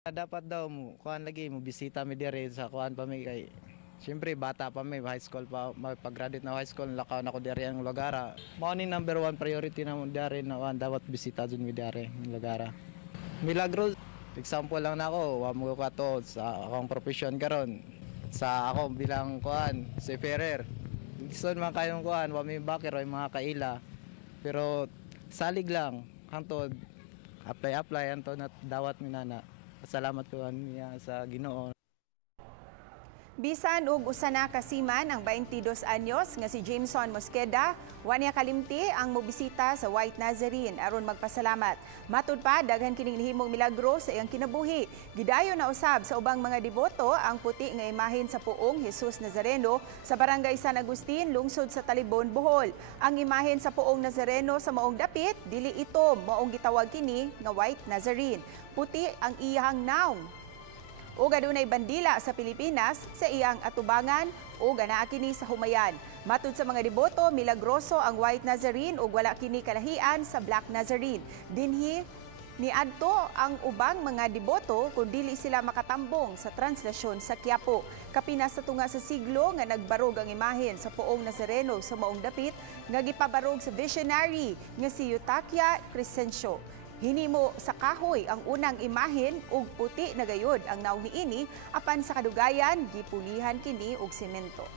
Dapat daw mo kuan lagi mo bisita mi dire sa kuan pa mi kay siyempre bata pa mi high school pa pag-graduate na high school lakaw na ko dire ang lugar. Mao ni number one priority na mo dire na dapat bisita jud mi dire ang lugar. Milagro example lang nako wa mo ka to sa akong profession karon sa ako bilang kuan seafarer. Gusto man kayong kuan wa mi backer o mga kaila pero salig lang hangtod apply anto na dawat minana. Salamat ko niya sa Ginoo. Bisan ug usa na kasiman ang 22 anyos nga si Jameson Mosqueda, wa niya kalimti ang mobisita sa White Nazarene aron magpasalamat. Matud pa daghan kining nihimong milagro sa iyang kinabuhi. Gidayon na usab sa ubang mga deboto ang puti nga imahen sa Poong Jesus Nazareno sa Barangay San Agustin, lungsod sa Talibon, Bohol. Ang imahen sa Poong Nazareno sa maong dapit dili ito maong gitawag kini nga White Nazarene. Puti ang iyang naong. O adunay bandila sa Pilipinas sa iyang atubangan o ganaa kini sa humayan. Matud sa mga deboto, milagroso ang White Nazarene o wala kini kalahian sa Black Nazarene. Dinhi niadto ang ubang mga deboto kung dili sila makatambong sa translasyon sa Quiapo. Kapinas sa tunga sa siglo nga nagbarog ang imahen sa Poong Nazareno sa maong dapit nga gipabarog sa visionary nga si Eustaquia Crescencio. Hinimo sa kahoy ang unang imahen ug puti na gayud ang naong niini apan sa kadugayan gipulihan kini og semento.